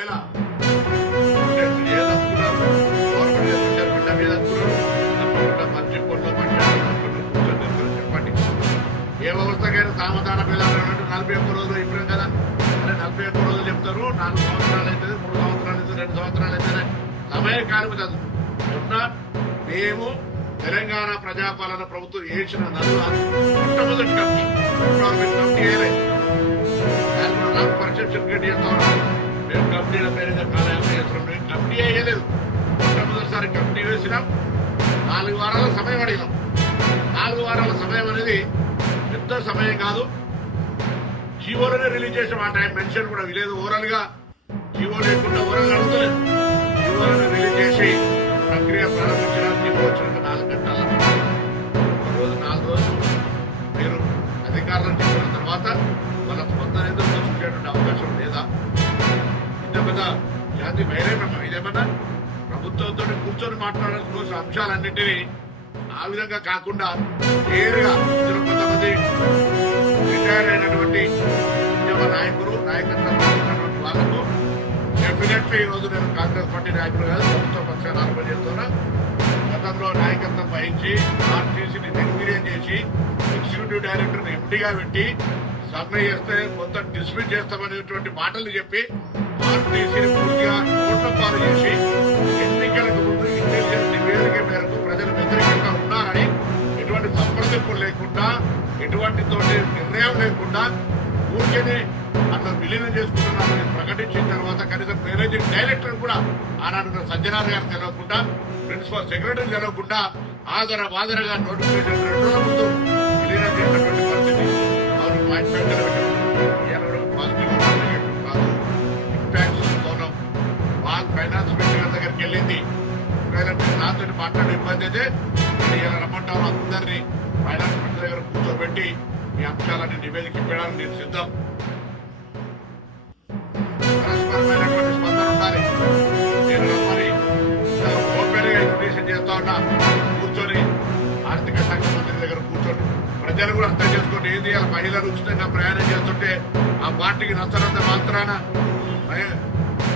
ఏ వ్యవస్థకైనా సామధాన భేదాలు 41 రోజులు ఇవ్వడం కదా. అంటే 41 రోజులు చెప్తారు, 4 సంవత్సరాలు అవుతుంది, 3 సంవత్సరాలు అవుతుంది, 2 సంవత్సరాలు అవుతుంది. సమయ కాలం ఉన్నా మేము తెలంగాణ ప్రజాపాలన ప్రభుత్వం వేసిన మొట్టమొదటి కమిటీ వేయలేదు. నాకు పర్సెప్షన్ క్రియేట్ చేస్తా ఉన్నాం. మేము కమిటీల పేరు కాలయాపన చేస్తున్నాం. మేము కమిటీ వేయలేదు. మొట్టమొదటిసారి కమిటీ వేసినాం. 4 వారాల సమయం అడిగినాం. 4 వారాల సమయం అనేది పెద్ద సమయం కాదు. జీవోలోనే రిలీజ్ చేసాం. ఆ టైం మెన్షన్ కూడా లేదు. ఓవరాల్ గా జీవో లేకుండా ఓవరాల్ అడుగుతలేదు. జీవోలోనే రిలీజ్ చేసి ప్రక్రియ ప్రారంభించిన జీవో వచ్చిన 4 గంటల రోజు 4 రోజులు మీరు అధికారులను చెప్పిన తర్వాత వాళ్ళ స్పందన ఏదో చూసుకునేటువంటి అవకాశం లేదా? ఇంత పెద్ద జాతి వైరేమన్నా ఇదేమన్నా ప్రభుత్వంతో కూర్చొని మాట్లాడాల్సిన అంశాలన్నింటినీ ఆ విధంగా కాకుండా నేరుగా ఇందులో కొంతమంది రిటైర్ అయినటువంటి ఉద్యమ నాయకులు నాయకత్వం వహించినటువంటి వాళ్లకు డెఫినెట్లీ ఈ రోజు నేను కాంగ్రెస్ పార్టీ నాయకులు కాదు, ప్రభుత్వ పక్షాన్ని ఆరోపణ గతంలో నాయకత్వం వహించి ఆర్టీసీని నిర్వీర్యం చేసి ఎగ్జిక్యూటివ్ డైరెక్టర్ని ఎంపీగా పెట్టి సమ్మె చేస్తే కొంత డిస్మిస్ చేస్తామనేటువంటి మాటలు చెప్పి ఆర్టీసీని పూర్తిగా ఓట్ల పాలు చేసి ఎన్నికలకు ముందు ఇంటెలిజెన్స్ నివేదిక మేరకు ప్రజలు వ్యతిరేకంగా ఉన్నారని ఎటువంటి సంప్రదింపులు లేకుండా ఎటువంటి తోటి నిర్ణయం లేకుండా ఊరికేనే అట్లా విలీనం చేసుకుంటున్నామని ప్రకటించిన తర్వాత కనీసం మేనేజింగ్ డైరెక్టర్ కూడా ఆనాడు సజ్జనార్ గారు తెలవకుండా ప్రిన్సిపల్ సెక్రటరీ తెలవకుండా ఆదర బాదరగా నోటిఫికేషన్ 2 రోజుల ముందు విలీనం చేసినటువంటి పరిస్థితి. వారు పాయింట్ పాజిటివ్ కాదు. ఇంపాక్ట్స్ స్థానం వాళ్ళ ఫైనాన్స్ మినిస్టర్ దగ్గరికి వెళ్ళింది. నాతో మాట్లాడే ఇబ్బంది అయితే ఇలా రమ్మంటాను అందరినీ ఫైనాన్స్ మినిస్టర్ దగ్గర కూర్చోబెట్టి మీ అంశాలని నివేదిక ఇవ్వడానికి నేను సిద్ధం. పరస్పరమైనటువంటి స్పందన ఉండాలి. నేను మరి ఓపెన్ గా ఇన్విటేషన్ చేస్తా ఉన్నా. కూర్చొని ఆర్థిక శాఖ మంత్రి దగ్గర కూర్చొని ప్రజలు కూడా అర్థం చేసుకోండి. ఏది మహిళలు ఉచితంగా ప్రయాణం చేస్తుంటే ఆ పార్టీకి నచ్చనంత మాత్రాన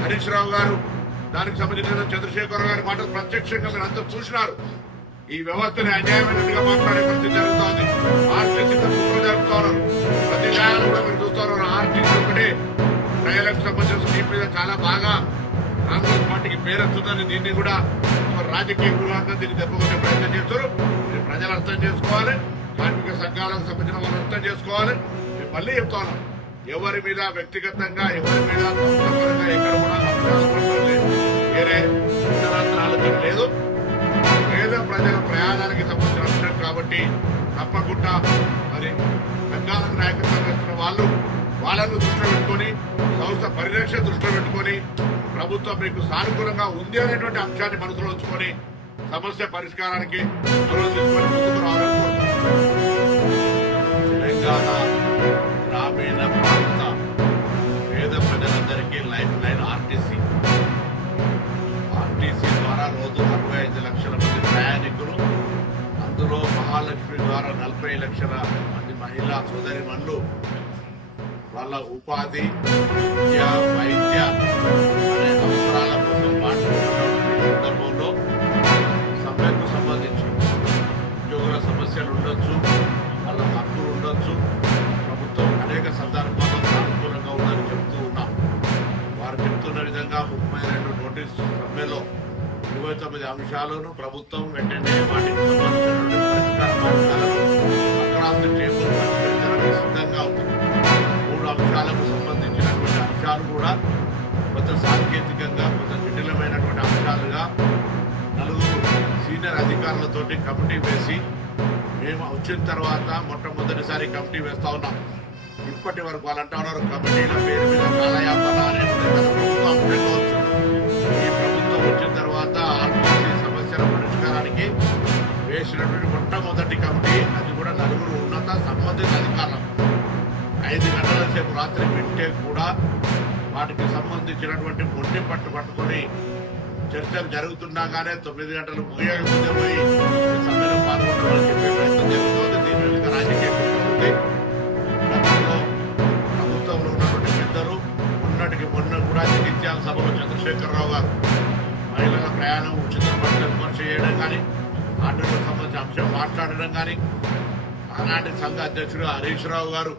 హరీష్ రావు గారు దానికి సంబంధించిన చంద్రశేఖర్ గారి మాటలు ప్రత్యక్షంగా మీరు అంతా చూసినారు. ఈ వ్యవస్థని అన్యాయమైనట్టుగా మాట్లాడే పరిస్థితి జరుగుతోంది. ఆర్టీసీతో కుట్ర జరుపుతా ఉన్నారు. ప్రతి న్యాయాలు కూడా మీరు చూస్తా ఉన్నారు. ఆర్టీసీ ఒకటి ప్రజలకు సంబంధించిన స్కీమ్ మీద చాలా బాగా కాంగ్రెస్ పార్టీకి పేరెత్తుందని దీన్ని కూడా రాజకీయ వ్యూహాంగా దీన్ని దెబ్బకొట్టే ప్రయత్నం చేస్తారు. ప్రజలు అర్థం చేసుకోవాలి. కార్మిక సంఘాలకు సంబంధించిన వాళ్ళు అర్థం చేసుకోవాలి. మేము మళ్ళీ చెప్తా ఉన్నాం, ఎవరి మీద వ్యక్తిగతంగా ఎవరి మీద సంస్థపరంగా ఎక్కడ కూడా వేరే ఇతరాత్ర ఆలోచన లేదు. పేద ప్రజల ప్రయాణానికి సంబంధించిన అంశం కాబట్టి తప్పకుండా మరి సంఘాలకు నాయకత్వం వేస్తున్న వాళ్ళు వాళ్ళను దృష్టిలో పెట్టుకొని సంస్థ పరిరక్షణ దృష్టిలో పెట్టుకొని ప్రభుత్వం మీకు సానుకూలంగా ఉంది అనేటువంటి అంశాన్ని మనసులో ఉంచుకొని సమస్య పరిష్కారానికి తీసుకొని ముందుకు రావాలని కోరుతున్నాం. తెలంగాణ గ్రామీణ ప్రాంత పేద ప్రజలందరికీ లైఫ్ లైన్ ఆర్టీసీ ద్వారా రోజు 65 లక్షల మంది ప్రయాణికులు, అందులో మహాలక్ష్మి ద్వారా 40 లక్షల మంది మహిళా సోదరిమణులు వాళ్ళ ఉపాధి, విద్య, వైద్య అనే అవసరాల కోసం మాట్లాడుతున్న సందర్భంలో సమ్మెకు సంబంధించి ఉద్యోగుల సమస్యలు ఉండొచ్చు, వాళ్ళ హక్కులు ఉండొచ్చు. ప్రభుత్వం అనేక సందర్భాల్లో సానుకూలంగా ఉందని చెప్తూ ఉన్నాం. వారు చెప్తున్న విధంగా 32 నోటీసు సమ్మెలో 29 అంశాలను ప్రభుత్వం వెంటనే వాటికి సంబంధించినటువంటి పరిష్కార మార్గాలను అక్రాస్ ది టేబుల్ పరిష్కరించడానికి సిద్ధంగా ఉంది. 3 అంశాలకు సంబంధించినటువంటి అంశాలు కూడా కొంత సాంకేతికంగా కొంత జటిలమైనటువంటి అంశాలుగా 4 సీనియర్ అధికారులతోటి కమిటీ వేసి మేము వచ్చిన తర్వాత మొట్టమొదటిసారి కమిటీ వేస్తా ఉన్నాం. ఇప్పటి వరకు వాళ్ళు అంటా ఉన్నారు కమిటీల పేరు మీద కాలయాపన అనే ప్రభుత్వం అనుకోవచ్చు. ఈ ప్రభుత్వం వచ్చిన తర్వాత ఆర్టీసీ సమస్యల పరిష్కారానికి వేసినటువంటి మొట్టమొదటి కమిటీ, అది కూడా 4 ఉన్నత సంబంధిత అధికారులు 5 గంటల సేపు రాత్రి వింటే కూడా వాటికి సంబంధించినటువంటి మొండి పట్టుకొని చర్చలు జరుగుతుండగానే 9 గంటలు ముగియకపోతే పోయి సమ్మెలో పాల్గొనడానికి చెప్పే ప్రయత్నం జరుగుతుంది. దీని మీద రాజకీయ ఉంది. గతంలో ప్రభుత్వంలో ఉన్నటువంటి పెద్దలు మొన్నటికి మొన్న కూడా జగిత్యాల సభలో చంద్రశేఖరరావు గారు మహిళల ప్రయాణం ఉచితం పట్ల విమర్శ చేయడం కానీ, ఆటోలకు సంబంధించిన అంశం మాట్లాడడం కానీ, ఆనాటి సంఘ అధ్యక్షుడు హరీష్ రావు గారు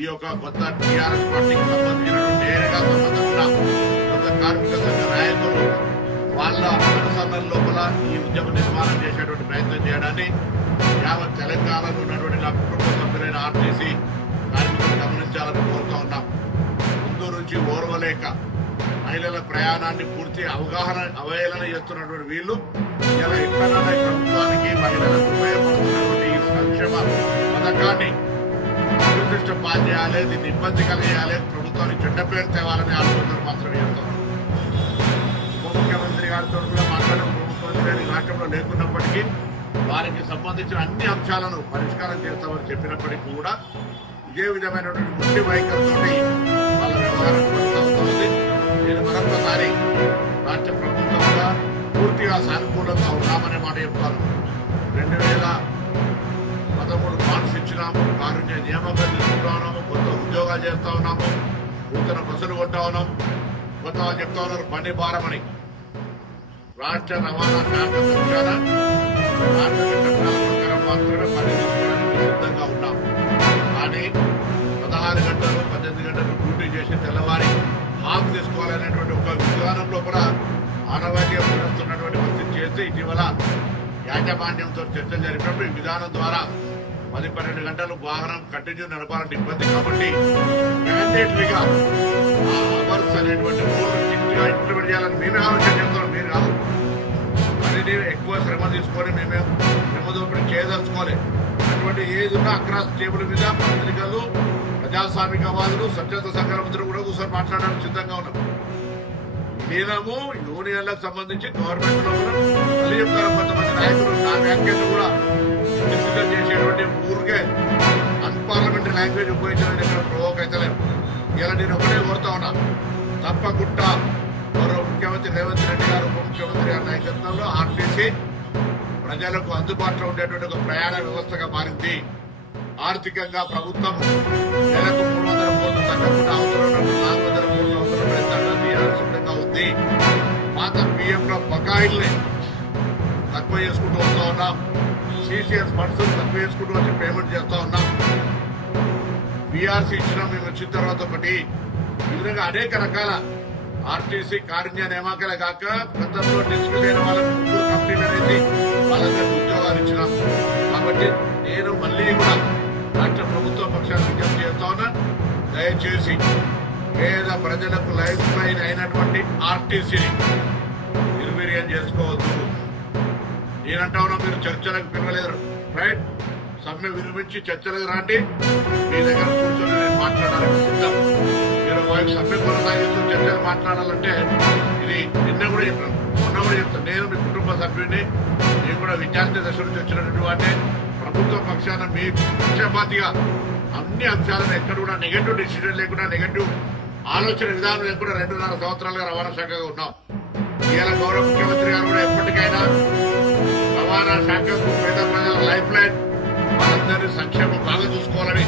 ఈ యొక్క కొత్త టీఆర్ఎస్ పార్టీకి సంబంధించినటువంటి నేరుగా సంబంధం ఉన్న కొత్త కార్మిక సంఘ నాయకులు వాళ్ళ అనుసంధానం లోపల ఈ ఉద్యమ నిర్మాణం చేసేటువంటి ప్రయత్నం చేయడాన్ని యావత్ తెలంగాణలో ఉన్నటువంటి నా కుటుంబ సభ్యులైన ఆర్టీసీ కార్మికులు గమనించాలని కోరుతూ ఉన్నాం. ముందు నుంచి ఓర్వలేక మహిళల ప్రయాణాన్ని పూర్తి అవహేళన చేస్తున్నటువంటి వీళ్ళు ఇలా ఎక్కడైనా ప్రభుత్వానికి మహిళలకు ఉపయోగపడుతున్నటువంటి ఈ సంక్షేమ పథకాన్ని నిర్దిష్ట పాలు చేయాలి, దీన్ని ఇబ్బంది కలిగేయాలి, ప్రభుత్వానికి చెడ్డ పేరు తేవాలని ఆలోచనలు మాత్రమే చేస్తాం. ఉప ముఖ్యమంత్రి గారితో కూడా మాట్లాడిన ఉప ముఖ్యమంత్రి రాష్ట్రంలో లేకున్నప్పటికీ వారికి సంబంధించిన అన్ని అంశాలను పరిష్కారం చేస్తామని చెప్పినప్పటికీ కూడా ఇదే విధమైనటువంటి ముఖ్య వైఖరితో వాళ్ళ వ్యవహారం కొనసాగుతుంది. నేను మరొకసారి రాష్ట్ర ప్రభుత్వంగా పూర్తిగా సానుకూలంగా ఉన్నామనే మాట చెప్తాను. 2013 బాండ్స్ ఇచ్చినాము, కారుణ్య నియామకాలు తీసుకుంటా ఉన్నాము, కొత్త ఉద్యోగాలు చేస్తా ఉన్నాము, నూతన బస్సులు కొంటా ఉన్నాం, కొత్త వాళ్ళు చెప్తా ఉన్నారు పని భారమని. రాష్ట్ర రవాణా శాఖ పక్షాన కార్మిక చట్టాల ప్రకారం మాత్రమే పని తీసుకోవడానికి సిద్ధంగా ఉన్నాం. కానీ 16 గంటలు 18 గంటలు డ్యూటీ చేసి తెల్లవారి హాక్ తీసుకోవాలనేటువంటి ఒక విధానంలో కూడా ఆనవాయితీగా పునరుస్తున్నటువంటి పరిస్థితి చేసి ఇటీవల యాజమాన్యంతో చర్చలు జరిపినప్పుడు ఈ విధానం ద్వారా 10-12 గంటలు వాహనం కంటిన్యూ నడపాలంటే ఇబ్బంది కాబట్టి మ్యాండేటరీగా ఆ అవర్స్ అనేటువంటి రూల్ ఇంప్లిమెంట్ చేయాలని మేమే ఆలోచన చేస్తున్నాం. మీరు కాదు పనిని ఎక్కువ శ్రమ తీసుకొని మేమే శ్రమ దోపిడీ చేయదలుచుకోవాలి. అటువంటి ఏది ఉన్నా అక్రాస్ టేబుల్ మీద పత్రికలు, ప్రజాస్వామికవాదులు, స్వచ్ఛంద సంఘాలతో కూడా కూర్చొని మాట్లాడడానికి సిద్ధంగా ఉన్నాం. నేనము యూనియన్లకు సంబంధించి గవర్నమెంట్ లో కూడా మళ్ళీ చెప్తారు, కొంతమంది నాయకులు నా వ్యాఖ్యలు కూడా డిసిజన్ చేసేటువంటి ఊరికే అన్పార్లమెంటరీ లాంగ్వేజ్ ఉపయోగించడం ఇక్కడ ప్రవోక్ అయితే లేదు. ఇలా నేను ఒకటే కోరుతా ఉన్నా, తప్పకుండా గౌరవ ముఖ్యమంత్రి రేవంత్ రెడ్డి గారు, ఉప ముఖ్యమంత్రి గారి నాయకత్వంలో ఆర్టీసీ ప్రజలకు అందుబాటులో ఉండేటువంటి ఒక ప్రయాణ వ్యవస్థగా మారింది. ఆర్థికంగా ప్రభుత్వం నెలకు 300 కోట్లు తగ్గకుండా అవసరం 400 కోట్ల అవసరం ప్రయత్నంగా తీయాల్సి ఉంది. పాత పిఎంలో బకాయిల్ని తక్కువ చేసుకుంటూ వస్తూ ఉన్నాం. సిసిఎస్ ఫండ్స్ తక్కువ చేసుకుంటూ వచ్చి పేమెంట్ చేస్తూ ఉన్నాం. బీఆర్సీ ఇచ్చినా మేము వచ్చిన తర్వాత ఒకటి ఈ విధంగా అనేక రకాల ఆర్టీసీ కారుణ్య నియామకాలే కాక గతంలో డిస్మిస్ అయిన వాళ్ళకి 3 కంపెనీలు అనేసి వాళ్ళందరికీ ఉద్యోగాలు ఇచ్చినాం. కాబట్టి నేను మళ్ళీ కూడా రాష్ట్ర ప్రభుత్వ పక్షాన్ని విజ్ఞప్తి చేస్తా ఉన్నా, దయచేసి పేద ప్రజలకు లైఫ్ లైన్ అయినటువంటి ఆర్టీసీని నిర్వీర్యం చేసుకోవద్దు. నేనంటా ఉన్నా, మీరు చర్చలకు పిలవలేదు, రైట్? సమ్మె విరమించి చర్చలకు రాండి, మీ దగ్గర కూర్చొని నేను మాట్లాడాలని సిద్ధం. మీరు వారికి సమ్మె కొనసాగిస్తూ చర్చలు మాట్లాడాలంటే ఇది నిన్న కూడా చెప్పాను, మొన్న కూడా చెప్తాను. నేను మీ కుటుంబ సభ్యుడిని, నేను కూడా విద్యార్థి దశ నుంచి వచ్చినటువంటి వాడిని. ప్రభుత్వ పక్షాన మీ పక్షపాతిగా అన్ని అంశాలను ఎక్కడ కూడా నెగటివ్ డిసిజన్ లేకుండా, నెగటివ్ ఆలోచన విధానం లేకుండా 2.5 సంవత్సరాలుగా రవాణా శాఖగా ఉన్నాం. ఇవాళ గౌరవ ముఖ్యమంత్రి గారు కూడా ఎప్పటికైనా రవాణా శాఖకు పేద ప్రజల లైఫ్ లైన్, వాళ్ళందరినీ సంక్షేమం బాగా చూసుకోవాలని,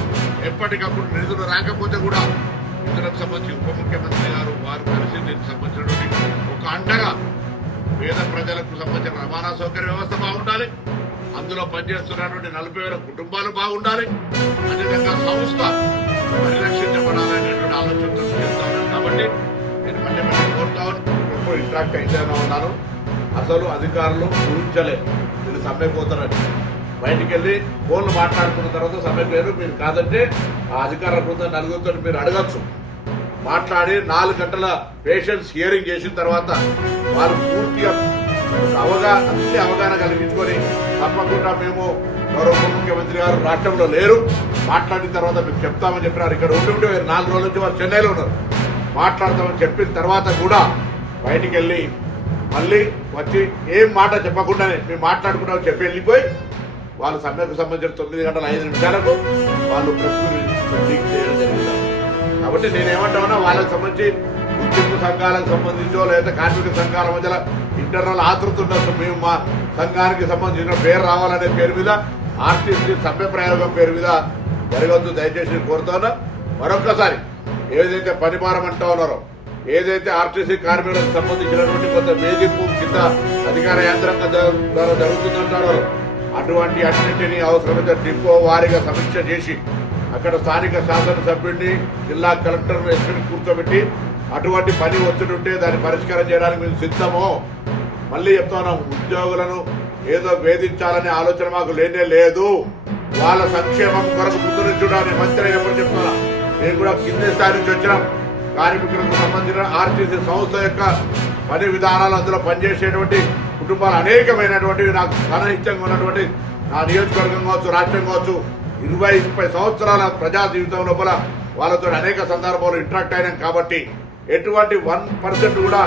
ఎప్పటికప్పుడు నిధులు రాకపోతే కూడా ఇతరులకు సంబంధించి ఉప ముఖ్యమంత్రి గారు వారు కలిసి దీనికి సంబంధించినటువంటి ఒక అండగా పేద ప్రజలకు సంబంధించిన రవాణా సౌకర్య వ్యవస్థ బాగుండాలి, అందులో పనిచేస్తున్నటువంటి 40,000 కుటుంబాలు బాగుండాలి, అదేవిధంగా సంస్థ పరిరక్షించబడాలనేటువంటి ఆలోచనతో చేస్తా ఉన్నాను. కాబట్టి నేను మళ్ళీ కోరుతా ఉన్నాను, ఇంట్రాక్ట్ అయితేనే ఉన్నాను. అసలు అధికారులు ఊహించలే మీరు సమ్మెకు పోతారని. బయటికి వెళ్ళి ఫోన్లు మాట్లాడుకున్న తర్వాత సమ్మెకు లేరు, మీరు కాదంటే ఆ అధికారుల బృందం 4గురితో మీరు అడగచ్చు. మాట్లాడి 4 గంటల పేషెంట్స్ హియరింగ్ చేసిన తర్వాత వారు పూర్తిగా అన్ని అవగాహన కలిగించుకొని తప్పకుండా మేము గౌరవ ఉప ముఖ్యమంత్రి గారు రాష్ట్రంలో లేరు, మాట్లాడిన తర్వాత మీకు చెప్తామని చెప్పినారు. ఇక్కడ ఉండి 4 రోజుల నుంచి వారు చెన్నైలో ఉన్నారు. మాట్లాడతామని చెప్పిన తర్వాత కూడా బయటికి వెళ్ళి మళ్ళీ వచ్చి ఏం మాట చెప్పకుండానే మేము మాట్లాడుకుంటామని చెప్పి వెళ్ళిపోయి వాళ్ళు సమ్మెకు సంబంధించిన 9 గంటల 5 నిమిషాలకు వాళ్ళు ప్రెస్ లీక్ చేయడం జరిగింది. కాబట్టి నేనేమంటామన్నా, వాళ్ళకి సంబంధించి గుర్తింపు సంఘాలకు సంబంధించో లేదా కార్మిక సంఘాల మధ్యలో ఇంటర్నల్ ఆతృత ఉండొచ్చు. మేము మా సంఘానికి సంబంధించిన పేరు రావాలనే పేరు మీద ఆర్టీసీ సమ్మె ప్రయోగం పేరు మీద జరగవద్దు, దయచేసి కోరుతా ఉన్నా. మరొక్కసారి ఏదైతే పని భారం అంటా ఉన్నారో ఏదైతే ఆర్టీసీ కార్మికులకు సంబంధించినటువంటి కొంత వేధింపు కింద అధికార యంత్రాంగం ద్వారా జరుగుతుందంటారో అటువంటి అన్నింటినీ అవసరమైతే డిపో వారీగా సమీక్ష చేసి అక్కడ స్థానిక శాసనసభ్యుడిని జిల్లా కలెక్టర్ ఎస్పీని కూర్చోబెట్టి అటువంటి పని ఒత్తిడి దాన్ని పరిష్కారం చేయడానికి మేము సిద్ధము. మళ్ళీ చెప్తున్నాం, ఉద్యోగులను ఏదో వేధించాలనే ఆలోచన మాకు లేనే లేదు. వాళ్ళ సంక్షేమం కొరకు ముందుని మంత్రి అయినప్పుడు చెప్తున్నా. మేము కూడా కింది స్థాయి నుంచి వచ్చినాం. కార్మికులకు సంబంధించిన ఆర్టీసీ సంస్థ యొక్క పని విధానాలు, అందులో పనిచేసేటువంటి కుటుంబాలు అనేకమైనటువంటివి నాకు సన్నిహితంగా ఉన్నటువంటి నా నియోజకవర్గం కావచ్చు, రాష్ట్రం కావచ్చు, 20-30 సంవత్సరాల ప్రజా జీవితం లోపల వాళ్ళతో అనేక సందర్భాలు ఇంటరాక్ట్ అయినాం. కాబట్టి ఎటువంటి 1% కూడా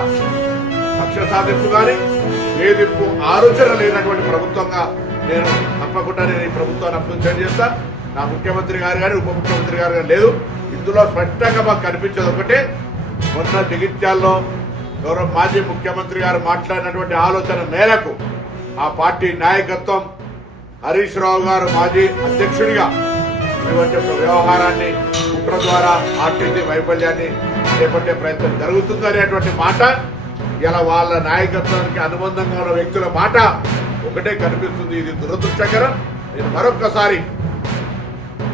లక్ష్య సాధింపు కానీ వేధింపు ఆలోచన లేనటువంటి ప్రభుత్వంగా నేను తప్పకుండా ఈ ప్రభుత్వాన్ని అభివృద్ధి చేస్తా. నా ముఖ్యమంత్రి గారు కానీ ఉప ముఖ్యమంత్రి గారు కానీ లేదు. ఇందులో స్పష్టంగా మాకు కనిపించేది ఒకటే, మొన్న జగిత్యాల్లో గౌరవ మాజీ ముఖ్యమంత్రి గారు మాట్లాడినటువంటి ఆలోచన మేరకు ఆ పార్టీ నాయకత్వం హరీష్ రావు గారు మాజీ అధ్యక్షుడిగా ఇటువంటి వ్యవహారాన్ని కుట్ర ద్వారా ఆర్టీసీ వైఫల్యాన్ని చేపట్టే ప్రయత్నం జరుగుతుంది అనేటువంటి మాట ఇలా వాళ్ళ నాయకత్వానికి అనుబంధంగా ఉన్న వ్యక్తుల మాట ఒకటే కనిపిస్తుంది. ఇది దురదృష్టకరం. నేను మరొక్కసారి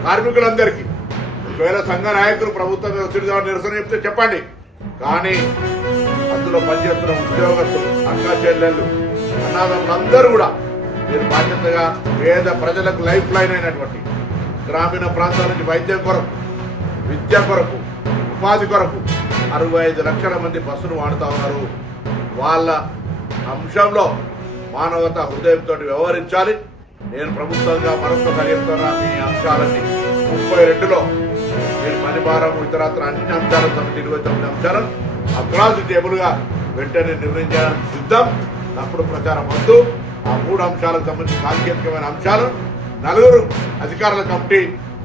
కార్మికులందరికీ, ఒకవేళ సంఘ నాయకులు ప్రభుత్వం నిరసన చెప్తే చెప్పండి, కానీ అందులో పనిచేస్తున్న ఉద్యోగస్తులు, అక్కా చెల్లెళ్ళు, అన్నదమ్ములందరూ కూడా మీరు బాధ్యతగా పేద ప్రజలకు లైఫ్ లైన్ అయినటువంటి గ్రామీణ ప్రాంతాల నుంచి వైద్యం కొరకు, విద్య కొరకు, ఉపాధి కొరకు 65 లక్షల మంది బస్సును వాడుతూ ఉన్నారు. వాళ్ళ అంశంలో మానవతా హృదయంతో వ్యవహరించాలి. నేను ప్రభుత్వంగా మరొకసారి చెప్తున్నా, మీ అంశాలన్నీ 32లో మీరు పని భారం ఇతరత్ర అన్ని అంశాలు 29 అంశాలను అక్రాస్ టేబుల్ గా వెంటనే నిర్ణయించడానికి సిద్ధం. తప్పుడు ప్రచారం వద్దు. ఆ 3 అంశాలకు సంబంధించి సాంకేతికమైన అంశాలు 4 అధికారుల కమిటీ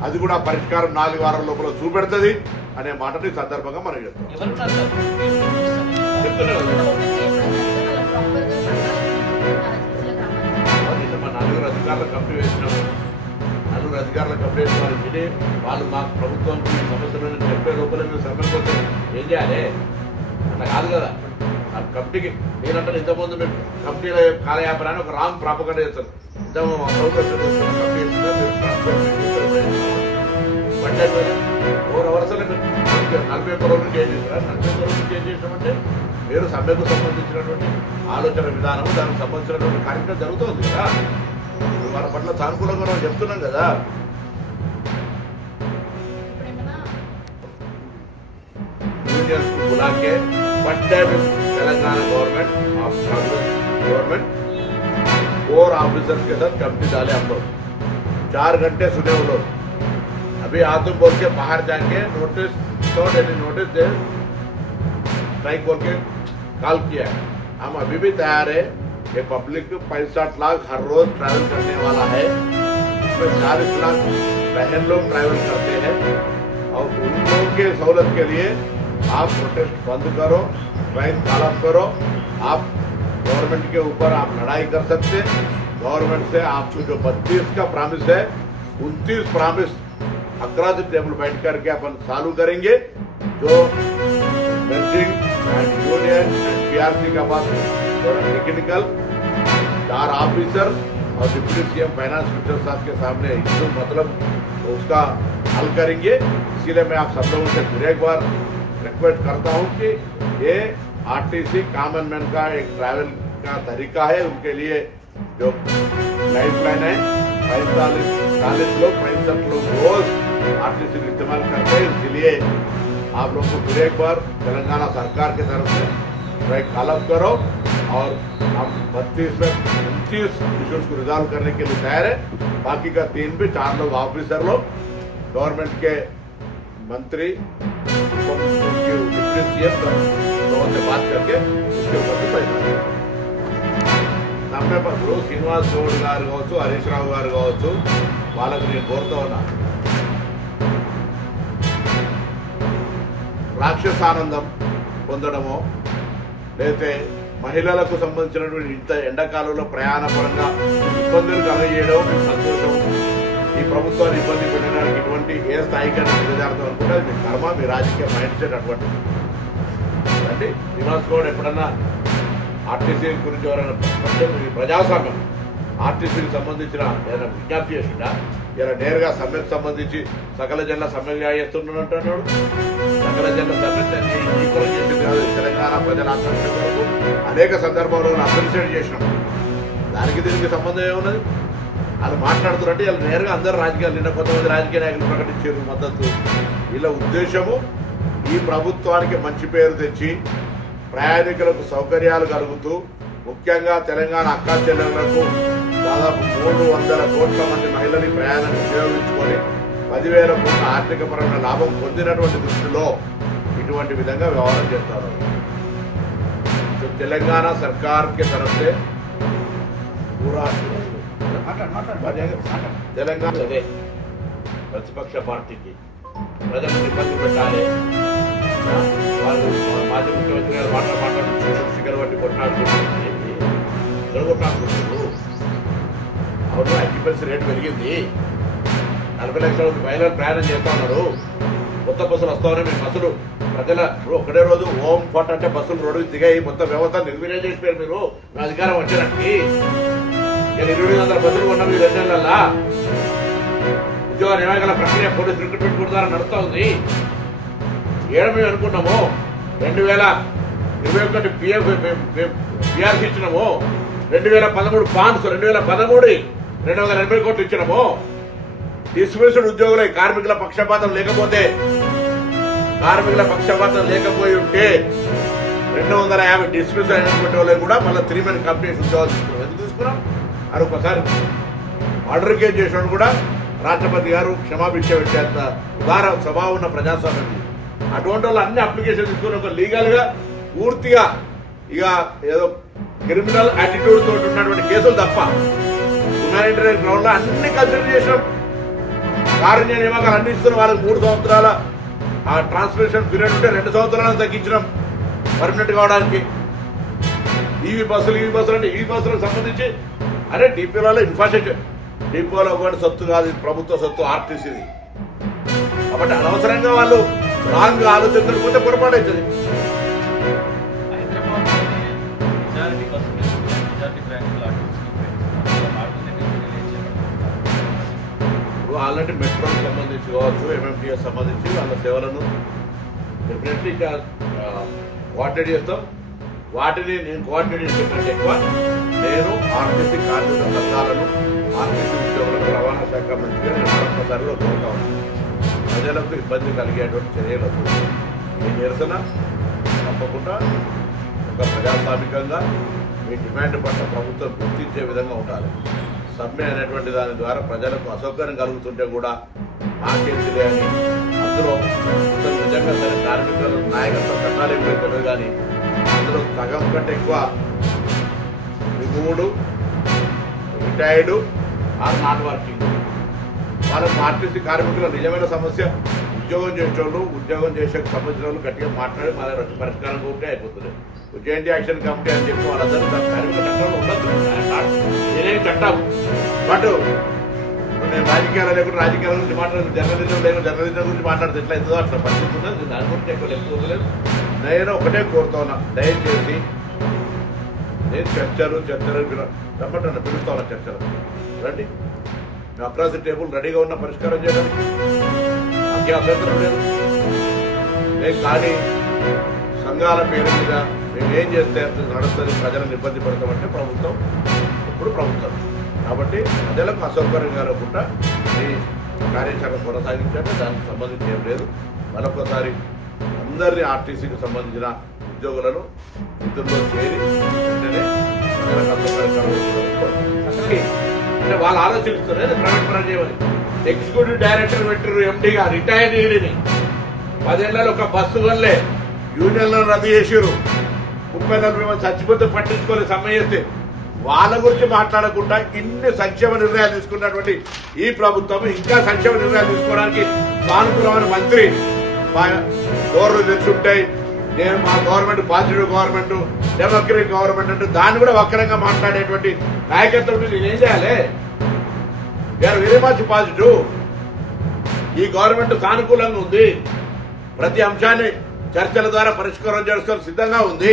అది కూడా పరిష్కారం 4 వారాల లోపల చూపెడుతుంది అనే మాటని సందర్భంగా మనం చెప్తున్నాం. నలుగురు అధికారుల కమిటీ వేసినాము. 4 అధికారుల కమిటీ వేసిన వాళ్ళు విని వాళ్ళు మాకు ప్రభుత్వానికి సమస్యలను చెప్పే లోపల మేము సమ్మెపోతే ఏం చేయాలి? అట్లా కాదు కదా. ఆ కమిటీకి నేనంటే ఇంతకుముందు మేము కమిటీల కాలయాపనాన్ని ఒక రాంగ్ ప్రాపగండ చేస్తాను. ఇంతకు మా ప్రభుత్వం కమిటీ బడ్జెట్ 4 అవర్స్లో 41 రోజులు చేంజ్ చేశారు. 41 రోజులు చేంజ్ చేసినామంటే మీరు సమ్మెకు సంబంధించినటువంటి ఆలోచన విధానం, దానికి సంబంధించినటువంటి కార్యక్రమం జరుగుతుంది కదా. మన పట్ల సానుకూలంగా మనం చెప్తున్నాం కదా. यूनियंस को बुला के पट्टे में तेलंगाना गवर्नमेंट गवर्नमेंट और ऑफिसर्स के साथ कमिटी डाले हम लोग 4 घंटे सुने वो लोग. अभी आतुम बोल के बाहर जाके नोटिस नोटिस दे स्ट्राइक बोल के कॉल किया है. हम अभी भी तैयार है. ये पब्लिक 65 लाख हर रोज ट्रैवल करने वाला है. इसमें 40 लाख बहन लोग ट्रैवल करते हैं और उन लोगों के सहूलत के लिए आप प्रोटेस्ट बंद करो, ट्रेन चालू करो. आप गवर्नमेंट के ऊपर आप लड़ाई कर सकते. गवर्नमेंट से आपको जो 32 का प्रॉमिस है 29 प्रॉमिस अक्रॉस टेबल बैठ करके अपन चालू करेंगे. जो nursing and union and PRC का बात टेक्निकल 4 ऑफिसर और डिप्टी सीएम फाइनेंस मिनिस्टर साहब के सामने इशू मतलब उसका हल करेंगे. इसीलिए मैं आप सब लोगों से फिर एक बार रिक्वेस्ट करता हूं कि ये आरटीसी कॉमन मैन का एक ट्रैवल का तरीका है. उनके लिए जो लाइफ लाइन है 45 लोग 65 लोग रोज आरटीसी का इस्तेमाल करते हैं. इसलिए आप लोग को फिर एक बार तेलंगाना सरकार की तरफ से ट्रैक कॉलअप करो और हम 32 में 29 इश्यूज को रिजॉल्व करने के लिए तैयार है. बाकी का 3 भी 4 लोग ऑफिसर लोग गवर्नमेंट के मंत्री डिप्टी सीएम लोगों से बात करके उसके ऊपर भी फैसला సమ్మె పనులు శ్రీనివాస్ గౌడ్ గారు కావచ్చు, హరీష్ రావు గారు కావచ్చు, వాళ్ళకు నేను కోరుతూ ఉన్నా, రాక్షసానందం పొందడమో లేకపోతే మహిళలకు సంబంధించినటువంటి ఇంత ఎండాకాలంలో ప్రయాణ పరంగా ఇబ్బందులు కలగజేయడం మీకు సంతోషం. ఈ ప్రభుత్వాన్ని ఇబ్బంది పెట్టడానికి ఇటువంటి ఏ స్థాయికైనా దిగజారుతాం అనుకుంటే అది మీ కర్మ, మీ రాజకీయ మైండ్ సెట్ అటువంటి. అంటే శ్రీనివాస్ గౌడ్ ఎప్పుడన్నా ఆర్టీసీ గురించి ఎవరైనా ప్రజాస్వామ్యం ఆర్టీసీకి సంబంధించిన ఏదైనా విజ్ఞప్తి చేసిందా? ఇలా నేరుగా సమ్మెకు సంబంధించి సకల జనుల సమ్మెగా చేస్తున్నాడు. సకల జనుల సమ్మె ఈక్వల్ చేసింది కాదు. తెలంగాణ ప్రజల ఆకాంక్ష వరకు అనేక సందర్భాల్లో అప్రిషియేట్ చేసినాం. దానికి దీనికి సంబంధం ఏమున్నది? వాళ్ళు మాట్లాడుతున్నట్టు వీళ్ళు నేరుగా అందరూ రాజకీయాలు నిన్న కొంతమంది రాజకీయ నాయకులు ప్రకటించారు మద్దతు. వీళ్ళ ఉద్దేశము ఈ ప్రభుత్వానికి మంచి పేరు తెచ్చి ప్రయాణికులకు సౌకర్యాలు కలుగుతూ ముఖ్యంగా తెలంగాణ అక్కా చెల్లెళ్లకు దాదాపు 300 కోట్ల మంది మహిళలు ప్రయాణాన్ని ఉపయోగించుకొని 10,000 కోట్ల ఆర్థికపరమైన లాభం పొందినటువంటి దృష్టిలో ఇటువంటి విధంగా వ్యవహారం చేస్తారు. తెలంగాణ సర్కార్కి తరఫే పూరా తెలంగాణ అదే ప్రతిపక్ష పార్టీకి ప్రజలను ఇబ్బంది పెట్టాలి. వాళ్ళు మాజీ ముఖ్యమంత్రి గారు మాట్లాడుతున్నారు, శిఖర్ వంటి కొట్లాడుకుంటున్నారు. అవును, అగ్గిపల్సి రేటు పెరిగింది. 40 లక్షల మంది మహిళలు ప్రయాణం చేస్తా ఉన్నారు. కొత్త బస్సులు వస్తా ఉన్నాయి. మీ బస్సులు ప్రజల ఒకటే రోజు ఓం ఫట్ అంటే బస్సులు రోడ్డు దిగాయి. మొత్తం వ్యవస్థ నిర్వీర్యం చేసిపోయారు మీరు మీ అధికారం వచ్చినట్టు. 200 బస్సులు కొన్నాం ఈ 2 నెలల్లో. ఉద్యోగ నియామకాల ప్రక్రియ పోలీసు రిక్రూట్మెంట్ కూడా ద్వారా నడుస్తూ ఉంది. మేము అనుకున్నాము 2021 పిఆర్సీ ఇచ్చినాము. 2013 పాన్స్ 2013 280 కోట్లు ఇచ్చినాము. డిస్మిస్డ్ ఉద్యోగుల కార్మికుల పక్షపాతం లేకపోతే లేకపోయి ఉంటే 250 డిస్మిస్ అయినటువంటి వాళ్ళకి కూడా మళ్ళీ 3 మంత్ కంపెనీస్ ఉద్యోగాలు తీసుకున్నాం. ఎందుకు తీసుకున్నాం? అది ఒకసారి ఆర్డర్ కేసు చేసినప్పుడు కూడా రాష్ట్రపతి గారు క్షమాభిక్ష పెట్టేంత ఉదార స్వభావం ఉన్న ప్రజాస్వామ్యం. అటువంటి వాళ్ళు అన్ని అప్లికేషన్ తీసుకుని ఒక లీగల్ గా పూర్తిగా ఇక ఏదో క్రిమినల్ యాటిట్యూడ్ తోటి ఉన్నటువంటి కేసులు తప్ప హ్యుమానిటేరియన్ గ్రౌండ్ లో అన్ని కన్సిడర్ చేసినాం. కారుణ్య నియామకాలు అన్ని ఇస్తున్నాం. వాళ్ళకి 3 సంవత్సరాల ఆ ట్రాన్స్మిషన్ పీరియడ్ ఉంటే 2 సంవత్సరాలను తగ్గించినాం పర్మనెంట్ కావడానికి. ఈవీ బస్సులు అంటే ఈవీ బస్సులకు సంబంధించి అరే డిపోలలో ఇన్ఫ్రాస్ట్రక్చర్ డిపోలో కూడా సొత్తు కాదు, ప్రభుత్వ సొత్తు ఆర్టీసీది. కాబట్టి అనవసరంగా వాళ్ళు రాంగ్ ఆలోచించకపోతే పొరపాటు అవుతుంది. ఆల్రెడీ మెట్రోకి సంబంధించి కావచ్చు, ఎంఎంటీఎస్ సంబంధించి వాళ్ళ సేవలను డెఫినెట్లీ కోఆర్డినేట్ చేస్తాం. వాటిని నేను కోఆర్డినేట్ చేసేటంటే ఎక్కువ నేను ఆర్టీసీ కార్మిక సంఘాలను ఆర్టీసీ ఉద్యోగులను రవాణా శాఖ మంత్రిగా నేను ఒక్కసారిలో కోరుతా ఉన్నాను. ప్రజలకు ఇబ్బంది కలిగేటువంటి చర్యలకు మీ నిరసన తప్పకుండా ఒక ప్రజాస్వామికంగా మీ డిమాండ్ పట్ల ప్రభుత్వం గుర్తించే విధంగా ఉండాలి. సమ్మె అనేటువంటి దాని ద్వారా ప్రజలకు అసౌకర్యం కలుగుతుంటే కూడా మాకేంటిదే అని అందులో నిజంగా సరే కార్మికులు నాయకత్వం కట్టాలి తెలియదు. కానీ అందులో సగం కంటే ఎక్కువ removed, retired or non working. వాళ్ళకి ఆర్టీసీ కార్మికుల నిజమైన సమస్య ఉద్యోగం చేసే సంబంధించిన వాళ్ళు గట్టిగా మాట్లాడి మన పరిష్కారం ఉంటే అయిపోతుంది. జేఎన్టీ యాక్షన్ కమిటీ అని చెప్పి వాళ్ళందరూ కార్మికుల చట్టాలు ఉండొచ్చు, నేనేం చట్టం. బట్ నేను రాజకీయాలు లేకుండా రాజకీయాల గురించి మాట్లాడదు, జర్నలిజం గురించి మాట్లాడితే ఎట్లా అవుతుందో అట్లా పరిస్థితి ఉన్నది. దాని గురించి ఎక్కువ లెక్కలేదు. నేను ఒకటే కోరుతా ఉన్నా, దయచేసి నేను చర్చలు రమ్మంటున్నా, పిలుస్తా ఉన్నా చర్చలు రండి. మేము అక్రాస్ ది టేబుల్ రెడీగా ఉన్న పరిష్కారం చేయడానికి నాకే అభ్యంతరం లేదు. మేము కానీ సంఘాల పేరు మీద మేము ఏం చేస్తే నడుస్తుంది, ప్రజలను ఇబ్బంది పడతామంటే ప్రభుత్వం ఇప్పుడు ప్రభుత్వం. కాబట్టి ప్రజలకు అసౌకర్యం కలగకుండా ఈ కార్యాచరణ కొనసాగించండి. దానికి సంబంధించి ఏం లేదు. మరొకసారి అందరినీ ఆర్టీసీకి సంబంధించిన ఉద్యోగులను విధుల్లో చేరి వెంటనే ప్రజలకు అసౌకర్యం కలగకుండా అంటే వాళ్ళు ఆలోచిస్తున్నారు ప్రైవేట్ పరం చేయమని. ఎగ్జిక్యూటివ్ డైరెక్టర్ పెట్టారు ఎండీగా రిటైర్డ్ ఈడీని. 10 ఏళ్లలో ఒక బస్సు వల్లే యూనియన్లను రద్దు చేసారు. 30-40 మంది చచ్చిపోతే పట్టించుకోలేదు సమ్మె చేస్తే. వాళ్ళ గురించి మాట్లాడకుండా ఇన్ని సంక్షేమ నిర్ణయాలు తీసుకున్నటువంటి ఈ ప్రభుత్వం ఇంకా సంక్షేమ నిర్ణయాలు తీసుకోవడానికి సానుకూలమైన మంత్రి డోర్లు తెచ్చుంటాయి. నేను మా government positive government, democratic government అంటే దాన్ని కూడా వక్రంగా మాట్లాడేటువంటి నాయకత్వం నేనేం చేయాలి? We are very much positive. ఈ గవర్నమెంట్ సానుకూలంగా ఉంది. ప్రతి అంశాన్ని చర్చల ద్వారా పరిష్కారం చేసుకోవడం సిద్ధంగా ఉంది.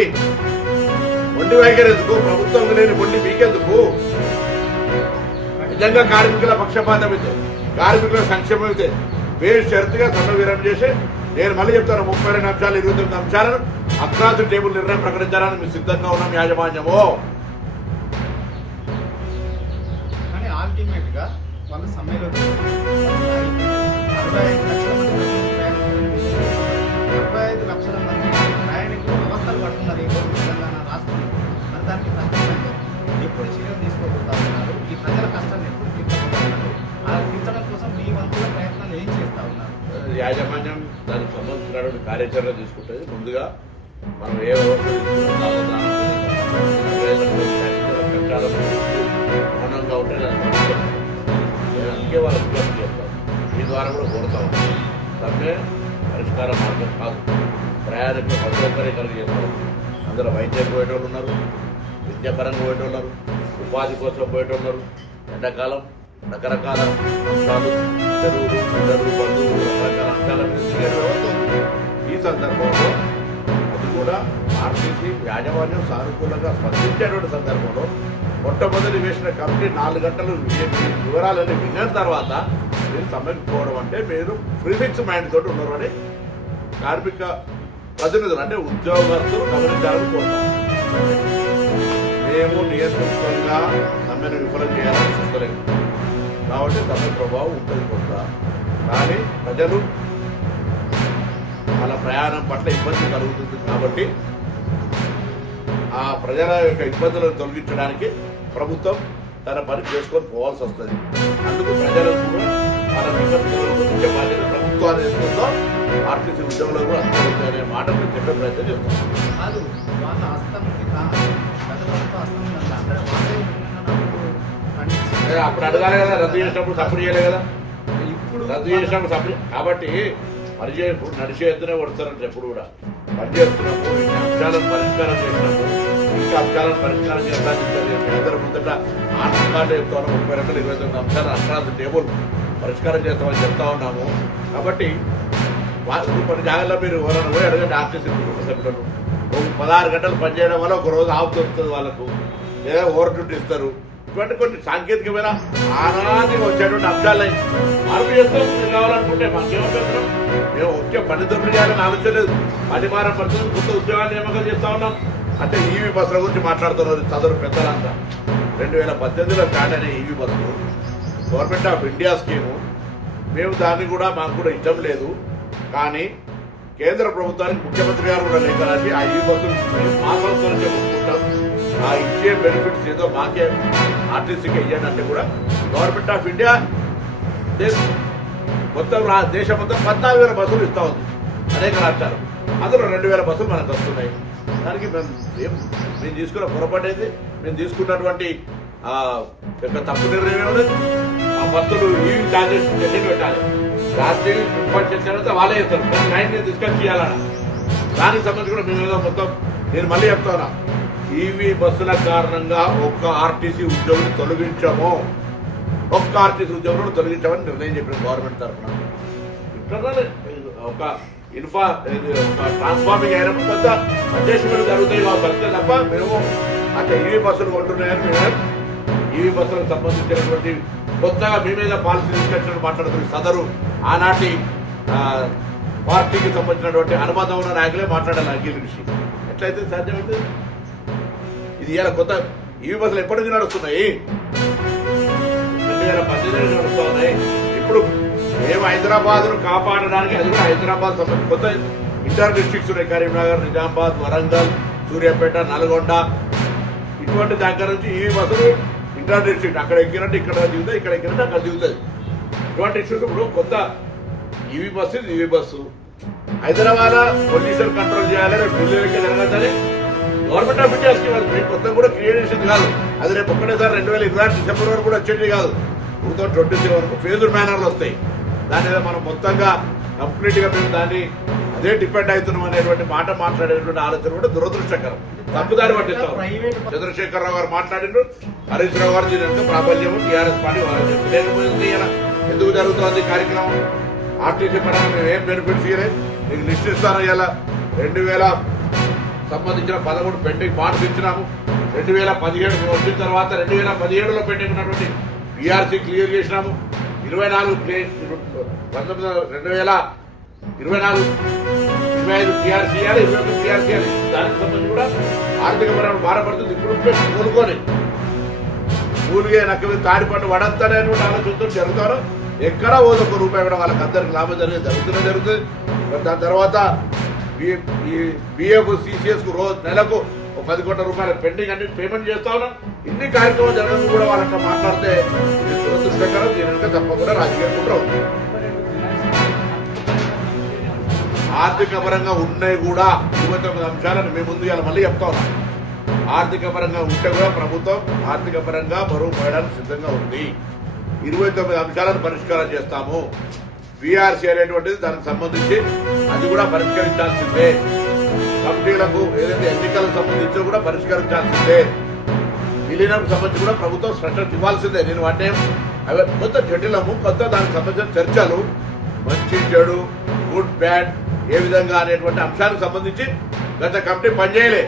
మొండి వైఖరి ఎందుకు? ప్రభుత్వం లేని మొండి మీకెందుకు? నిజంగా కార్మికుల పక్షపాతం అయితే, కార్మికుల సంక్షేమం అయితే షరతుగా సమ్మె విరమణ చేసి నేను మళ్ళీ చెప్తాను 32 అంశాలు 29 అంశాలను అక్రాస్ టేబుల్ నిర్ణయం ప్రకటించాలని మేము సిద్ధంగా ఉన్నాం యాజమాన్యము. కానీ అల్టిమేట్ గా వాళ్ళ సమ్మెలో 45 లక్షల మంది ప్రయాణికులు వ్యవస్థలు పడుతున్నారు ఈ రోజు తెలంగాణ రాష్ట్రంలో. మరి దానికి ప్రత్యేకంగా ఎప్పుడు చర్యలు తీసుకోబోతా ఉన్నారు? ఈ ప్రజల కష్టాన్ని ఎప్పుడు తీర్చబోతున్నారు? అలా తీర్చడం కోసం మీ వంతుల ప్రయత్నాలు ఏం చేస్తా ఉన్నారు? యాజమాన్యం దానికి సంబంధించినటువంటి కార్యాచరణ తీసుకుంటుంది. ముందుగా మనం ఏ వ్యవస్థ మౌనంగా ఉంటే నేను అందుకే వాళ్ళు విజ్ఞప్తి చేస్తాను. ఈ ద్వారా కూడా కోరుతాం. సమ్మె పరిష్కార మార్గం కాదు. ప్రయాణికులు సౌకర్యకరంగా చేస్తారు. అందులో వైద్యం పోయేటోళ్ళు ఉన్నారు, విద్యాపరంగా పోయేటోళ్ళు ఉన్నారు, ఉపాధి కోసం పోయేటోళ్ళు ఉన్నారు. ఎండాకాలం రకరకాల అంశాలు, చెరువులు, పిల్లలు, బంధువులు, రకరకాల అంశాల మీద తిరిగే వ్యవస్థ ఉంది. ఈ సందర్భంలో అది కూడా ఆర్టీసీ యాజమాన్యం సానుకూలంగా స్పందించేటువంటి సందర్భంలో మొట్టమొదటి వేసిన కమిటీ 4 గంటలు వివరాలన్నీ విన్న తర్వాత మీరు సమ్మెకు పోవడం అంటే మీరు ప్రిఫిక్స్ మైండ్ తోటి ఉన్నారు అని కార్మిక ప్రతినిధులు అంటే ఉద్యోగస్తులు గమనించాలని కోరుతాం. మేము నియంత్రించడంగా సమ్మెను విఫలం చేయాలని చూస్తలేము. కాబట్టి సమ్మె ప్రభావం ఉంటుంది కొంత. కానీ ప్రజలు వాళ్ళ ప్రయాణం పట్ల ఇబ్బంది కలుగుతుంది కాబట్టి ఆ ప్రజల యొక్క ఇబ్బందులను తొలగించడానికి ప్రభుత్వం తన పని చేసుకొని పోవాల్సి వస్తుంది. అందుకు ప్రజలకు కూడా వాళ్ళ ఇబ్బందులను తొలగించే బాధ్యత ప్రభుత్వాన్ని ఎదుగుతుందో ఆర్టీసీ ఉద్యోగులు కూడా అంతే అనే మాట మేము చెప్పే ప్రయత్నం చేస్తాం. కాదు వాళ్ళ హస్తం అప్పుడు అడగాలి కదా, రద్దు చేసినప్పుడు సపోర్ట్ చేయలే కదా, ఇప్పుడు రద్దు చేసినప్పుడు సపోర్ట్. కాబట్టి పనిచేయప్పుడు నడిచే ఎత్తునే కొడతారంటే ఎప్పుడు కూడా పనిచేస్తున్నప్పుడు ఇన్ని అంశాలను పరిష్కారం చేసినప్పుడు ఇంకా అంశాలను పరిష్కారం చేస్తాను. అందరూ ముందట ఆర్థిక కార్డు చెప్తా ఉన్నాం. 30 గంటలు 29 అంశాలు అక్రాస్ టేబుల్ పరిష్కారం చేస్తామని చెప్తా ఉన్నాము. కాబట్టి కొన్ని జాగ్రత్తలు మీరు ఎవరైనా పోయి అడగండి. ఆర్టీసీ కుటుంబ సభ్యులను 16 గంటలు పనిచేయడం వల్ల ఒక రోజు ఆఫ్ దొరుకుతుంది వాళ్ళకు, లేదా ఓవర్ డ్యూటీ ఇస్తారు. ఇటువంటి కొన్ని సాంకేతికమైన ఆనాదిగా వచ్చేటువంటి అంశాలు మార్పు చేస్తాం. మీరు కావాలనుకుంటే మాకేమవుతున్నాం, మేము వచ్చే పని దొరికి చేయాలని ఆలోచన లేదు. పనిమారం పరిస్థితులు కొత్త ఉద్యోగాలు నియామకాలు చేస్తా ఉన్నాం. అంటే ఈవీ బస్సుల గురించి మాట్లాడుతున్నారు చదువు పెద్దలంతా. 2018లో స్టార్ట్ అయిన ఈవీ బస్సులు గవర్నమెంట్ ఆఫ్ ఇండియా స్కీము. మేము దాన్ని కూడా మాకు కూడా ఇష్టం లేదు. కానీ కేంద్ర ప్రభుత్వానికి ముఖ్యమంత్రి గారు కూడా లేఖ రాసి ఆ ఈవీ బస్సులు మా సంస్థ నుంచే కొనుక్కుంటాం, ఆ ఇచ్చే బెనిఫిట్స్ ఏదో మాకే ఆర్టీసీకి ఇవ్వండి అంటే కూడా గవర్నమెంట్ ఆఫ్ ఇండియా మొత్తం దేశం మొత్తం 14,000 బస్సులు ఇస్తా ఉంది అనేక రాష్ట్రాలు. అందులో 2,000 బస్సులు మనకు వస్తున్నాయి. దానికి మేము తీసుకున్న పొరపాటు అయితే మేము తీసుకున్నటువంటి తప్పు నిర్ణయం లేదు. ఆ బస్సులు ఈవీ ఛార్జెస్ చెల్లిని పెట్టాలి. రాత్రి ఇంపార్ట్ చేసిన వాళ్ళే చేస్తారు. కానీ నైట్ తీసుకొని చేయాలన్న దానికి సంబంధించి కూడా మేము ఏదో మొత్తం నేను మళ్ళీ చెప్తాను. ఈవీ బస్సుల కారణంగా ఒక్క ఆర్టీసీ ఉద్యోగులు తొలగించాము, ఒక్క ఆర్టీసీ ఉద్యోగులను తొలగించామని నిర్ణయం చెప్పిన గవర్నమెంట్ తరఫున. ఒక ట్రాన్స్ఫార్మింగ్ అయినప్పుడు కొంత అడ్జస్ట్మెంట్ జరుగుతాయి బస్సులు తప్ప మేము అట్లా ఈవీ బస్సులు కొంటున్నాయని మేము ఈవీ బస్సులకు సంబంధించినటువంటి కొత్తగా మీ మీద పాలసీ తీసుకొచ్చినట్టు మాట్లాడుతుంది. సదరు ఆనాటి పార్టీకి సంబంధించినటువంటి అనుబంధం ఉన్న నాయకులే మాట్లాడాలి. అఖిల్ విషయం ఎట్లయితే సాధ్యమైతే ఇది ఇలా కొత్త ఈవీ బస్సులు ఎప్పటి నుంచి నడుస్తున్నాయి? 2018 నుంచి నడుస్తూ ఉన్నాయి. ఇప్పుడు మేము హైదరాబాద్ను కాపాడడానికి అది కూడా హైదరాబాద్ సంబంధించి కొత్త ఇంటర్ డిస్ట్రిక్ట్స్ ఉన్నాయి. కరీంనగర్, నిజామాబాద్, వరంగల్, సూర్యాపేట, నల్గొండ ఇటువంటి దగ్గర నుంచి ఈవీ బస్సులు ఇంటర్ డిస్ట్రిక్ట్ అక్కడ ఎక్కినట్టు ఇక్కడ దిగుతాయి, ఇక్కడ ఎక్కినట్టు అక్కడ దిగుతుంది. ఇటువంటి ఇష్యూస్ ఇప్పుడు కొత్త EV bus Hyderabad pollution control చేయాలి, రేపు ఢిల్లీకి జరగాలి. గవర్నమెంట్ ఆఫ్ ఇండియా స్కీమ్ అది మీకు కొత్త కూడా క్రియేట్ చేసింది కాదు. అది రేపు ఒక్కటేసారి 2026 డిసెంబర్ వరకు కూడా వచ్చేది కాదు. 2027 వరకు ఫేజ్డ్ మేనర్లు వస్తాయి. దాని మీద మనం మొత్తంగా కంప్లీట్గా మేము దాన్ని అదే డిపెండ్ అవుతున్నాం అనేటువంటి మాట మాట్లాడేటువంటి ఆలోచన కూడా దురదృష్టకరం, తప్పుదారి పట్టిస్తాం. చంద్రశేఖరరావు గారు మాట్లాడినారు, హరీష్ రావు గారు దీని ప్రాబల్యము టీఆర్ఎస్ పార్టీ లేకపోతే ఎందుకు జరుగుతుంది కార్యక్రమం? ఆర్టీసీ పరంగా మేము ఏం బెనిఫిట్స్ ఇవ్వలేదు. మీకు లిస్ట్ ఇస్తాను ఇలా 2000 సంబంధించిన 13 పెండింగ్ బాండ్స్ ఇచ్చినాము. 2017 వచ్చిన తర్వాత 2017లో పెండింగ్ ఉన్నటువంటి పిఆర్సీ క్లియర్ చేసినాము. 2024 25 పిఆర్సీ ఇవ్వాలి, 21 పిఆర్సీ ఇవ్వాలి. దానికి సంబంధించి కూడా ఆర్థిక పరమైన భారపడుతుంది. ఇప్పుడు కోలుకొని కూలిగే నక్కవి తాడిపండు వడంతనేటువంటి ఆలోచనతో జరుగుతారు. ఎక్కడ ఒక్క రూపాయి కూడా వాళ్ళకి అందరికి లాభం జరుగుతుంది. దాని తర్వాత ఈ బిఎఫ్ సిసిఎస్ కు రోజు నెలకు 10 కోట్ల రూపాయల పెండింగ్ అన్ని పేమెంట్ చేస్తా ఉన్నాం. ఇన్ని కార్యక్రమాలు జరగడం కూడా వాళ్ళంతా మాట్లాడితే ఇది దురదృష్టకరం. దీని తప్పకుండా రాజకీయ కుట్ర ఉంది. ఆర్థిక పరంగా ఉన్నాయి కూడా 29 అంశాలను మేము ముందు మళ్ళీ చెప్తా ఉన్నాం. ఆర్థిక పరంగా ఉంటే కూడా ప్రభుత్వం ఆర్థిక పరంగా బరువు పోయడానికి సిద్ధంగా ఉంది. 29 అంశాలను పరిష్కారం చేస్తాము. పిఆర్సీ అనేటువంటిది దానికి సంబంధించి అది కూడా పరిష్కరించాల్సిందే. కమిటీలకు ఏదైతే ఎన్నికలకు సంబంధించి కూడా పరిష్కరించాల్సిందే. విలీనం సంబంధించి కూడా ప్రభుత్వం స్పష్టత ఇవ్వాల్సిందే. నేను అంటే అవి కొత్త జటిలము, కొత్త దానికి సంబంధించిన చర్చలు, మంచి చెడు, గుడ్ బ్యాడ్ ఏ విధంగా అనేటువంటి అంశానికి సంబంధించి గత కమిటీ పనిచేయలే.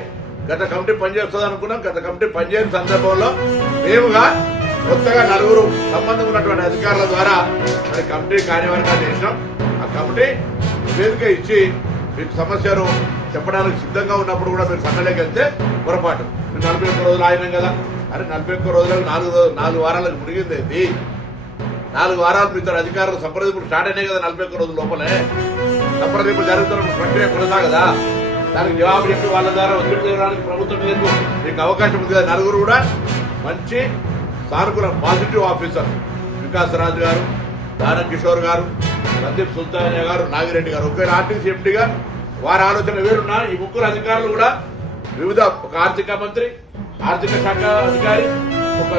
గత కమిటీ పనిచేస్తుంది అనుకున్నాం. గత కమిటీ పనిచేయని సందర్భంలో మేముగా కొత్తగా 4 సంబంధం ఉన్నటువంటి అధికారుల ద్వారా మరి కమిటీ కార్యవర్గాన్ని చేసినాం. ఆ కమిటీ నివేదిక ఇచ్చి మీకు సమస్యను చెప్పడానికి సిద్ధంగా ఉన్నప్పుడు కూడా మీరు సన్నలేకి వెళ్తే పొరపాటు. మీరు 41 రోజులు ఆగినాం కదా. అరే 41 రోజులకు 4 వారాలకు మునిగింది. 4 వారాలు మీతో అధికారులు సంప్రదింపులు స్టార్ట్ అయినాయి కదా. 41 రోజుల లోపలే సంప్రదింపులు జరుగుతున్న ప్రక్రియ కొనసాగదా? దానికి జవాబు చెప్పి వాళ్ళ ద్వారా ఒత్తిడి చేయడానికి ప్రభుత్వం లేదు. మీకు అవకాశం ఉంది కదా. 4 కూడా మంచి సానుకూల పాజిటివ్ ఆఫీసర్ వికాస్ రాజు గారు, దానం కిషోర్ గారు, సందీప్ సుల్తానియా గారు, నాగిరెడ్డి గారు. ఒకవేళ ఆర్టీసీ ఎంపీగా వారి ఆలోచన వేరున్నా ఈ 3 అధికారులు కూడా వివిధ ఒక ఆర్థిక మంత్రి, ఆర్థిక శాఖ అధికారి, ఒక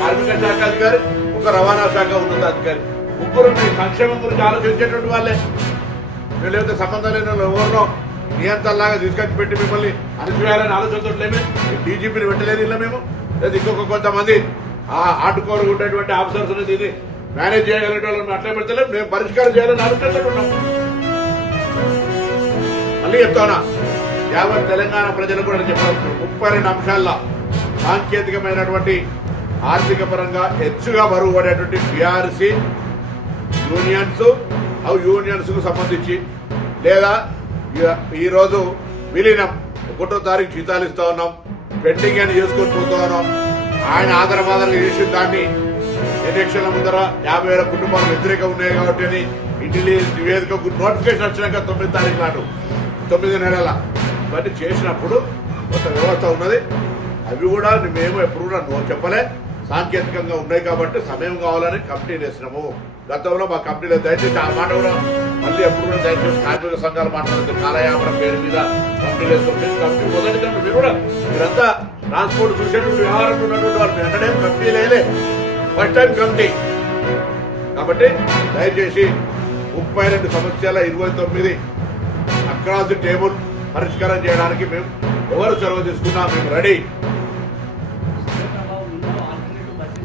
కార్మిక శాఖ అధికారి, ఒక రవాణా శాఖ ఉన్నతాధికారి. 3 మీ సంక్షేమం గురించి ఆలోచించేటువంటి వాళ్ళే. వీళ్ళైతే సంబంధం లేని ఎవరినో నియంత్రణలాగా తీసుకొచ్చి పెట్టి మిమ్మల్ని అణచివేయాలని ఆలోచనతో లేమే. డీజీపీని పెట్టలేదు ఇలా మేము. లేదా ఇంకొక కొంతమంది ఆటుకోరు ఉండేటువంటి ఆఫీసర్స్ దీన్ని మేనేజ్ చేయగలిగే వాళ్ళని అట్లా పెడతలేదు. మేము పరిష్కారం చేయాలని ఆలోచనతో ఉన్నాం. మళ్ళీ చెప్తానా, యావత్ తెలంగాణ ప్రజలకు కూడా చెప్పాల్సిన 32 అంశాల్లో సాంకేతికమైనటువంటి ఆర్థిక పరంగా హెచ్చుగా బరువు పడేటువంటి పిఆర్సీ యూనియన్స్ యూనియన్స్ కు సంబంధించి లేదా ఈరోజు విలీనం 1వ తారీఖు జీతాలు ఇస్తా ఉన్నాం. పెండింగ్ అని చేసుకొని పోతా ఉన్నాం. ఆయన ఆధారపాధాలు చేసిన దాన్ని ఎలక్షన్ల ముందర 50,000 కుటుంబాలు వ్యతిరేకంగా ఉన్నాయి కాబట్టి అని ఇంటెలిజెన్స్ నివేదికకు నోటిఫికేషన్ వచ్చినాక 9వ తారీఖు నాడు 9 నెలల ఇవన్నీ చేసినప్పుడు కొంత వ్యవస్థ ఉన్నది. అవి కూడా మేము ఎప్పుడు కూడా చెప్పలే. సాంకేతికంగా ఉన్నాయి కాబట్టి సమయం కావాలని కమిటీ వేసినాము. గతంలో మా కంపెనీలో దయచేసి ఆ మాట కూడా మళ్ళీ ఎప్పుడు కూడా దయచేసి కార్మిక సంఘాలు మాట్లాడుతుంది. కాలయాపన పేరు మీద కంపెనీలు వేసుకుంటే కంపెనీ మొదటి కంపెనీ మీరు కూడా మీరంతా ట్రాన్స్పోర్ట్ చూసేటువంటి వ్యవహారం ఉన్నటువంటి వాళ్ళు వెంటనే కంపెనీ లేలే. ఫస్ట్ టైం కమిటీ కాబట్టి దయచేసి 32 సమస్యల 29 అక్రాస్ ది టేబుల్ పరిష్కారం చేయడానికి మేము ఎవరు చొరవ తీసుకున్నా మేము రెడీ.